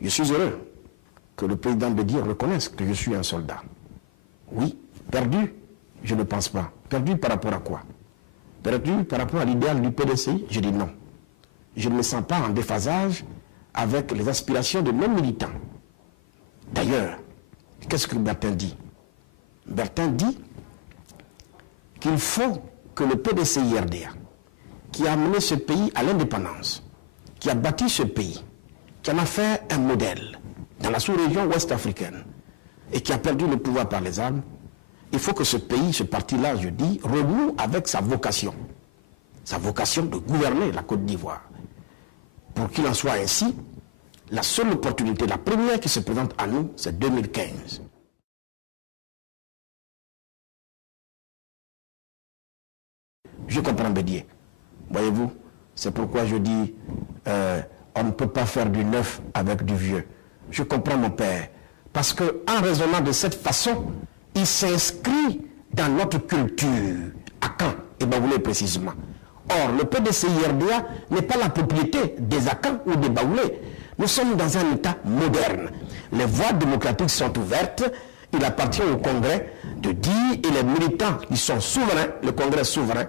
Je suis heureux que le président Bédié reconnaisse que je suis un soldat. Oui, perdu, je ne pense pas. Perdu par rapport à quoi? Perdu par rapport à l'idéal du PDCI? Je dis non. Je ne me sens pas en déphasage avec les aspirations de nos militants. D'ailleurs, qu'est-ce que Bertin dit? Bertin dit qu'il faut que le PDCI-RDA, qui a amené ce pays à l'indépendance, qui a bâti ce pays, qui en a fait un modèle dans la sous-région ouest africaine et qui a perdu le pouvoir par les armes, il faut que ce pays, ce parti-là, je dis, renoue avec sa vocation de gouverner la Côte d'Ivoire. Pour qu'il en soit ainsi, la seule opportunité, la première qui se présente à nous, c'est 2015. Je comprends Bédié. Voyez-vous, c'est pourquoi je dis, on ne peut pas faire du neuf avec du vieux. Je comprends mon père. Parce qu'en raisonnant de cette façon, il s'inscrit dans notre culture, à Caen et Baoulé précisément. Or, le PDCI-RDA n'est pas la propriété des Akans ou des Baoulés. Nous sommes dans un État moderne. Les voies démocratiques sont ouvertes. Il appartient au Congrès de dire, et les militants qui sont souverains, le Congrès souverain,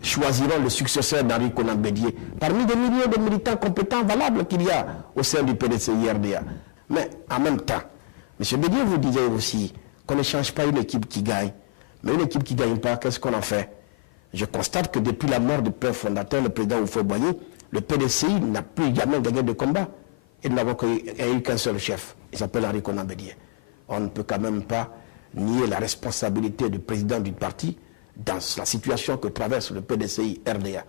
choisiront le successeur d'Henri Konan Bédié parmi des milliers de militants compétents, valables qu'il y a au sein du PDCI-RDA. Mais en même temps, M. Bédié vous disait aussi qu'on ne change pas une équipe qui gagne. Mais une équipe qui ne gagne pas, qu'est-ce qu'on en fait? Je constate que depuis la mort du père fondateur, le président Houphouët-Boigny, le PDCI n'a plus jamais gagné de combat. Il n'a eu qu'un seul chef. Il s'appelle Henri Konan Bédié. On ne peut quand même pas nier la responsabilité du président du parti dans la situation que traverse le PDCI-RDA.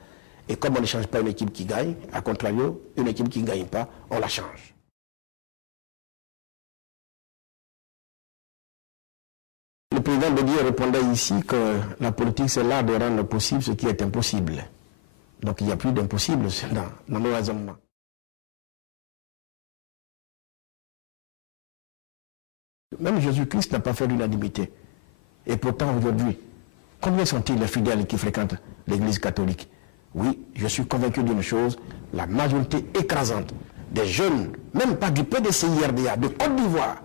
Et comme on ne change pas une équipe qui gagne, à contrario, une équipe qui ne gagne pas, on la change. Le président Bédié répondait ici que la politique, c'est l'art de rendre possible ce qui est impossible. Donc il n'y a plus d'impossible dans nos raisonnements. Même Jésus-Christ n'a pas fait l'unanimité. Et pourtant aujourd'hui, combien sont-ils les fidèles qui fréquentent l'église catholique? Oui, je suis convaincu d'une chose, la majorité écrasante des jeunes, même pas du PDCI-RDA, de Côte d'Ivoire,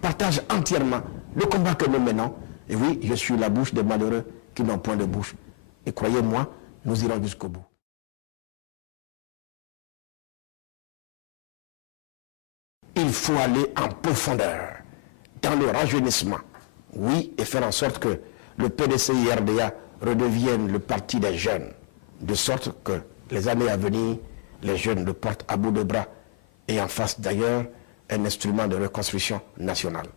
partagent entièrement le combat que nous menons. Et oui, je suis la bouche des malheureux qui n'ont point de bouche. Et croyez-moi, nous irons jusqu'au bout. Il faut aller en profondeur, dans le rajeunissement. Oui, et faire en sorte que le PDCI-RDA redevienne le parti des jeunes, de sorte que les années à venir, les jeunes le portent à bout de bras et en fassent d'ailleurs un instrument de reconstruction nationale.